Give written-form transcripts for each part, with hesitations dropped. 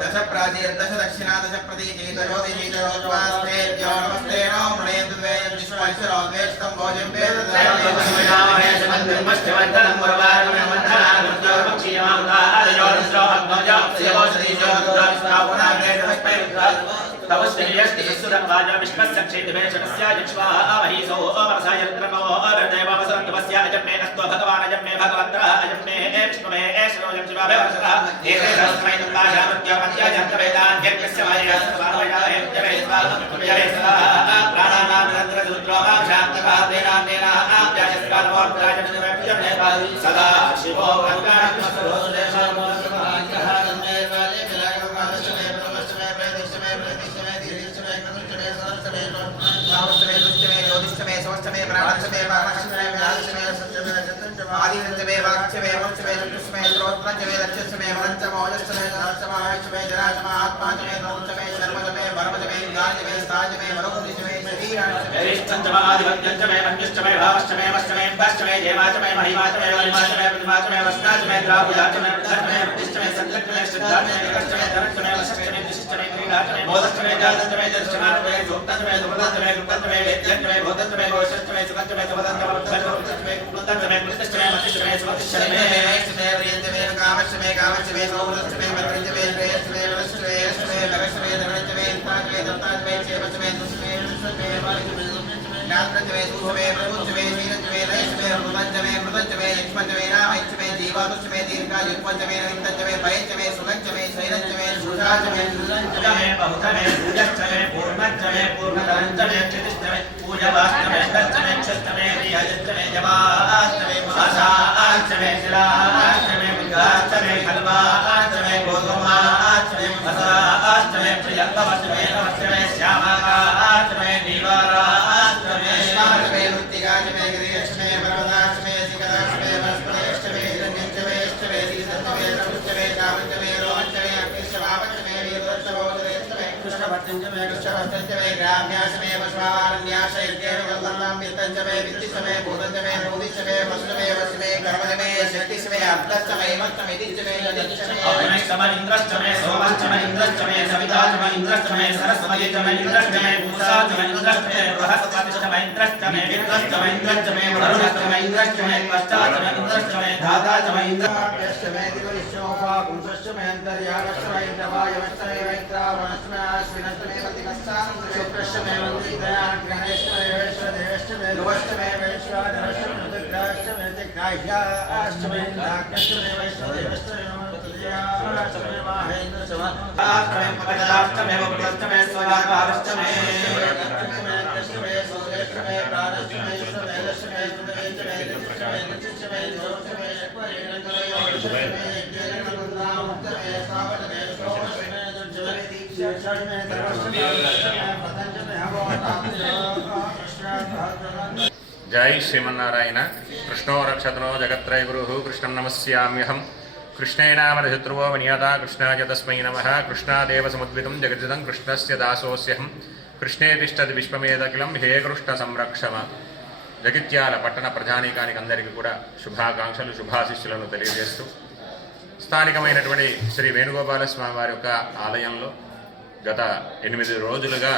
दश प्राचीर दश दक्षिणा दश प्रतीचि दशोदिचि दशोद्वास्ते नमस्ते नो मणयन्तु द्वयं विश्वैश्वरो द्वेष्टं भोजं सदा शिवो आदिनंदमे वाक्यमे वंशमे चतुष्मे श्रोत्रंजमे लक्ष्यमे वरंचमे ओजस्मे नरचमे जराचमे आत्माचमे नौचमे शर्मचमे वरमचमे गानचमे स्थानचमे वरोदिचमे शरीराचमे रिष्ठंचमे आदिवत्यंचमे मंजुष्चमे भावश्चमे वश्चमे पश्चमे जेवाचमे महिमाचमे वलिमाचमे प्रतिमाचमे वस्नाचमे द्रावुयाचमे प्रथमचमे प्रतिष्ठमे संतचमे श्रद्धाचमे विकर्षमे धनचमे वशश्चमे विशिष्टमे क्रीडाचमे मोदश्चमे जातचमे दर्शनाचमे जोक्तचमे दुपदचमे गुप्तचमे वेद्यचमे भूतचमे भविष्यचमे सुखचमे सुभदचमे वत्सचमे कुलतचमे कुलतचमे मतिश्चमे सुमतिश्चमे वेश्चमे व्रियंचमे कामश्चमे कामश्चमे गौरश्चमे मत्रिंचमे श्रेयश्चमे वरश्चमे यश्चमे लगश्चमे धनश्चमे इंताचमे दत्ताचमे चेवश्चमे दुष्चमे दुष्चमे वालिचमे ज्ञात्रचमे सुचमे प्रभुचमे शीलचमे लयश्चमे मृदंचमे मृदंचमे यक्ष्मचमे नामयश्चमे जीवातुश्चमे दीर्घायुष्मचमे नविंतचमे भयश्चमे सुलंचमे शैलंचमे सुषाचमे सुलंचमे बहुतमे पूजश्चमे पूर्णश्चमे पूर्णधनश्चमे क्षितिश्चमे पूजवाश्चमे दश्चमे क्षस्तमे रियजश्चमे जवाश्चमे मुसाश्चमे शिलाश्चमे मुद्गाश्चमे खल्वाश्चमे गोधूमाश्चमे मसाश्चमे प्रियंगमश्चमे नमश्चमे श्यामाश्चमे नीवाराश्चमे श्यामश्चमे मृत्तिकाश्चमे गिरिश्चमे पर्वताश्चमे शिखराश्चमे वनस्पतिश्चमे हिरण्यश्चमे श्रीधर्ममे रघुश्चमे कामश्चमे रोहश्चमे अग्निश्चमापश्चमे वीरश्चमोदरेश्चमे कृष्णभट्टञ्चमे कृष्णभट्टञ्चमे ग्राम्याश्चमे पशुवारण्याश इत्येव गन्धर्वां वित्तञ्चमे वित्तिश्चमे भूतञ्चमे रोदिश्चमे वसुचमे वसुमे कर्मजमे शक्तिश्चमे अब्दश्चमे हिमश्चमे दिश्चमे यदिश्चमे अग्निश्चमे इन्द्रश्चमे सोमश्चमे इन्द्रश्चमे सविताश्चमे इन्द्रश्चमे सरस्वतीश्चमे इन्द्रश्चमे भूषाश्चमे इन्द्रश्चमे बृहस्पतिश्चमे इन्द्रश्चमे विद्रश्चमे इन्द्रश्चमे वरुणश्चमे इन्द्रश्चमे पश्चाश्चमे इन्द्रश्चमे धाताश्चमे इन्द्रश्चमे दिवश्चोपा पुंसश्चमे अन्तर्यागश्चमे इन्द्रवायवश्चमे वैत्रावणश्चमे अश्विनश्चमे प्रतिपश्चाश्चमे शुक्रश्चमे वन्दीदयाग्रहणश्चमे वैश्वदेवश्चमे ध्रुवश्चमे वैश्वानरश्चमे ऋतुग्रहश्चमे ऋतुग्राह्याश्चमे इन्द्राग्रश्चमे वैश्वदेवश्चमे तृतीयाश्चमे माहेन्द्रश्चमे अष्टमे पकडाश्चमे वपुरश्चमे स्वराकारश्चमे कृष्णमे सोदेश्चमे प्राणश्चमे ईश्वरेश्चमे सुदेश्चमे दिश्चमे निश्चमे जोश्चमे शक्वरेणकरयोश्चमे यज्ञेनकरुणामुक्तमे सावटमे श्रोवश्चमे दुर्जमे दीक्षाश्चमे धर्मश्चमे पतञ्चमे हवोताप्तयो जय श्रीमन्नारायण कृष्णो रक्षतनो जगत्त्रयगुरुः कृष्णं नमस्याम्यहं कृष्णेनामरशत्रुवो विनियता कृष्णाय तस्मै नमः कृष्णादेव समुद्वितं जगद्जितं कृष्णस्य दासोऽस्यहं कृष्णे तिष्ठति विश्वमेदखिलं हे कृष्ण संरक्षम జగిత్యాల పట్టణ ప్రజానీకానికి అందరికీ కూడా శుభాకాంక్షలు శుభాశిస్సులను తెలియజేస్తూ స్థానికమైనటువంటి శ్రీ వేణుగోపాలస్వామి వారి యొక్క ఆలయంలో గత 8 రోజులుగా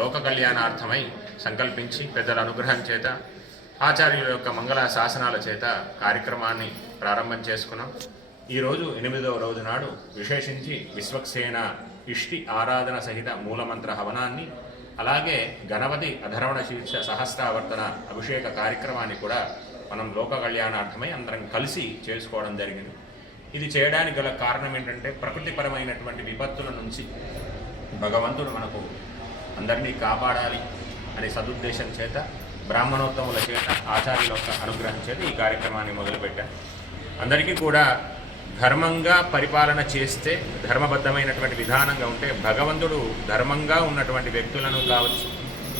లోక కళ్యాణార్థమై సంకల్పించి పెద్దల అనుగ్రహం చేత ఆచార్యుల యొక్క మంగళ శాసనాల చేత కార్యక్రమాన్ని ప్రారంభం చేసుకున్నాం. ఈరోజు 8వ రోజు నాడు విశేషించి విశ్వక్సేన ఇష్టి ఆరాధన సహిత మూలమంత్ర హవనాన్ని అలాగే గణపతి అధర్వణ శీర్ష సహస్రావర్తన అభిషేక కార్యక్రమాన్ని కూడా మనం లోక కళ్యాణార్థమై అందరం కలిసి చేసుకోవడం జరిగింది. ఇది చేయడానికి గల కారణం ఏంటంటే ప్రకృతిపరమైనటువంటి విపత్తుల నుంచి భగవంతుడు మనకు అందరినీ కాపాడాలి అనే సదుద్దేశం చేత బ్రాహ్మణోత్తముల చేత ఆచార్యుల యొక్క అనుగ్రహం చేత ఈ కార్యక్రమాన్ని మొదలుపెట్టారు. అందరికీ కూడా ధర్మంగా పరిపాలన చేస్తే ధర్మబద్ధమైనటువంటి విధానంగా ఉంటే భగవంతుడు ధర్మంగా ఉన్నటువంటి వ్యక్తులను కావచ్చు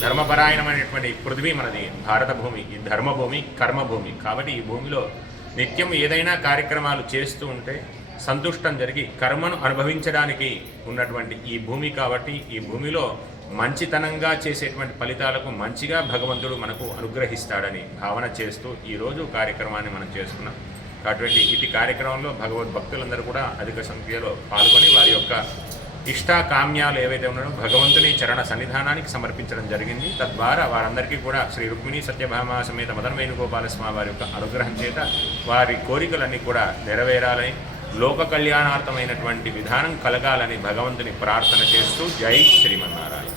ధర్మపరాయణమైనటువంటి పృథ్వీ మనది, భారత భూమి, ఈ ధర్మభూమి, కర్మభూమి. కాబట్టి ఈ భూమిలో నిత్యం ఏదైనా కార్యక్రమాలు చేస్తూ ఉంటే సంతుష్టం జరిగి కర్మను అనుభవించడానికి ఉన్నటువంటి ఈ భూమి. కాబట్టి ఈ భూమిలో మంచితనంగా చేసేటువంటి ఫలితాలకు మంచిగా భగవంతుడు మనకు అనుగ్రహిస్తాడని భావన చేస్తూ ఈరోజు కార్యక్రమాన్ని మనం చేసుకున్నాం. అటువంటి ఇటు కార్యక్రమంలో భగవద్భక్తులందరూ కూడా అధిక సంఖ్యలో పాల్గొని వారి యొక్క ఇష్టాకామ్యాలు ఏవైతే ఉన్నాయో భగవంతుని చరణ సన్నిధానానికి సమర్పించడం జరిగింది. తద్వారా వారందరికీ కూడా శ్రీ రుక్మిణీ సత్యభామ సమేత మదన వేణుగోపాల స్వామి వారి యొక్క అనుగ్రహం చేత వారి కోరికలన్నీ కూడా నెరవేరాలని, లోక కళ్యాణార్థమైనటువంటి విధానం కలగాలని భగవంతుని ప్రార్థన చేస్తూ జై శ్రీమన్నారాయణ.